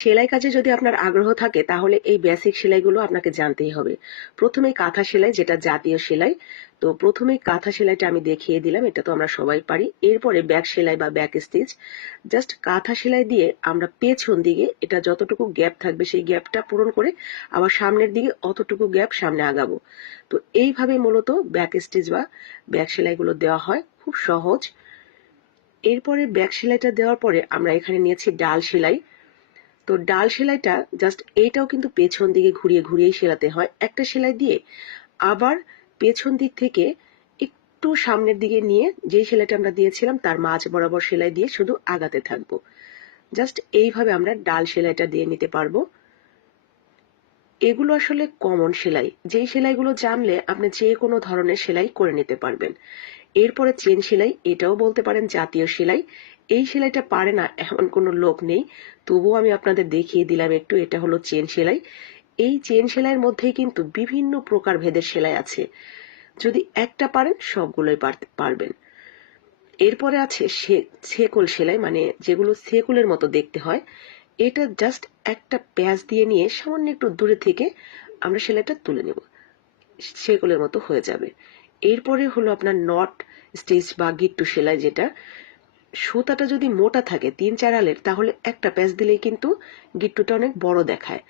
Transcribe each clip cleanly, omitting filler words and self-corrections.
সেলাই কাজে যদি আপনার আগ্রহ থাকে তাহলে এই বেসিক সেলাইগুলো আপনাকে জানতেই হবে। প্রথমেই কাঁথা সেলাই, যেটা জাতীয় সেলাই। তো প্রথমেই কাঁথা সেলাইটা আমি দেখিয়ে দিলাম, এটা তো আমরা সবাই পারি। এরপরে ব্যাক সেলাই বা ব্যাক স্টিচ। জাস্ট কাঁথা সেলাই দিয়ে আমরা পেছন দিকে এটা যতটুকু গ্যাপ থাকবে সেই গ্যাপটা পূরণ করে আবার সামনের দিকে অতটুকু গ্যাপ সামনে আগাবো। তো এইভাবে মূলত ব্যাক স্টিচ বা ব্যাক সেলাইগুলো দেওয়া হয়, খুব সহজ। এরপরে ব্যাক সেলাইটা দেওয়ার পরে আমরা এখানে নিয়েছি ডাল সেলাই। তো ডাল সেলাইটা জাস্ট এইটাও কিন্তু পেছন দিকে ঘুরিয়ে ঘুরিয়েই সেলাতে হয়। একটা সেলাই দিয়ে আবার পেছন দিক থেকে একটু সামনের দিকে নিয়ে যেই সেলাইটা আমরা দিয়েছিলাম তার মাঝ বরাবর সেলাই দিয়ে শুধু আগাতে থাকবো। জাস্ট এইভাবে আমরা ডাল সেলাইটা দিয়ে নিতে পারবো। এগুলো আসলে কমন সেলাই, যেই সেলাইগুলো জানলে আপনি যে কোনো ধরনের সেলাই করে নিতে পারবেন। এরপরে চেন সেলাই, এটাও বলতে পারেন জাতীয় সেলাই। এই সেলাইটা পারে না এমন কোনো লোক নেই, তবুও আমি আপনাদের দেখিয়ে দিলাম একটু। এটা হলো চেন সেলাই। এই চেন সেলাইয়ের মধ্যেই কিন্তু বিভিন্ন প্রকার ভেদের সেলাই আছে, যদি একটা পারেন সবগুলোই পারবেন। এরপরে আছে ছেকল সেলাই, মানে যেগুলো ছেকলের মতো দেখতে হয়। এটা জাস্ট একটা প্যাঁচ দিয়ে নিয়ে সামান্য একটু দূরে থেকে আমরা সেলাইটা তুলে নেব, ছেকলের মতো হয়ে যাবে। এরপরে হলো আপনার নট স্টিচ বা গিট্টু সেলাই, যেটা সুতাটা যদি মোটা থাকে 3-4 আলের তাহলে একটা প্যাঁচ দিলেই কিন্তু গিট্টুটা অনেক বড় দেখায়।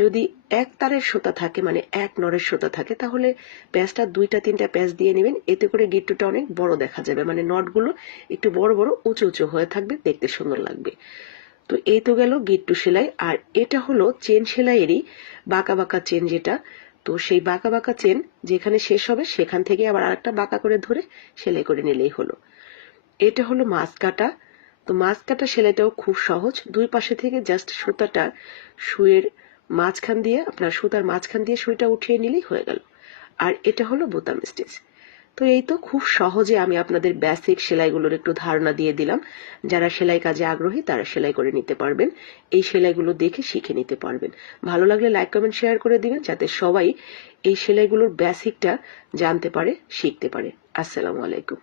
যদি এক তারের সুতা থাকে, মানে এক নরের সুতা থাকে, তাহলে প্যাঁচটা 2-3টা প্যাঁচ দিয়ে নেবেন, এতে করে গিট্টুটা অনেক বড় দেখা যাবে, মানে নটগুলো একটু বড় বড় উঁচু উঁচু হয়ে থাকবে, দেখতে সুন্দর লাগবে। তো এই তো গেল গিট্টু সেলাই। আর এটা হলো চেন সেলাইয়েরই বাঁকা বাঁকা চেন, যেটা তো সেই বাঁকা বাঁকা চেন যেখানে শেষ হবে সেখান থেকে আবার আরেকটা বাঁকা করে ধরে সেলাই করে নিলেই হলো। এটা হলো মাছ কাটা। তো মাছ কাটা সেলাইটাও খুব সহজ। দুই পাশে থেকে জাস্ট সুতাটা সুইয়ের মাঝখান দিয়ে, আপনার সুতার মাঝখান দিয়ে সুইটা উঠিয়ে নিলেই হয়ে গেল। আর এটা হলো বোতাম স্টিচ। তো এই তো খুব সহজে আমি আপনাদের বেসিক সেলাইগুলোর একটু ধারণা দিয়ে দিলাম। যারা সেলাই কাজে আগ্রহী তারা সেলাই করে নিতে পারবেন, এই সেলাইগুলো দেখে শিখে নিতে পারবেন। ভালো লাগলে লাইক কমেন্ট শেয়ার করে দিবেন, যাতে সবাই এই সেলাইগুলোর বেসিকটা জানতে পারে, শিখতে পারে। আসসালামু আলাইকুম।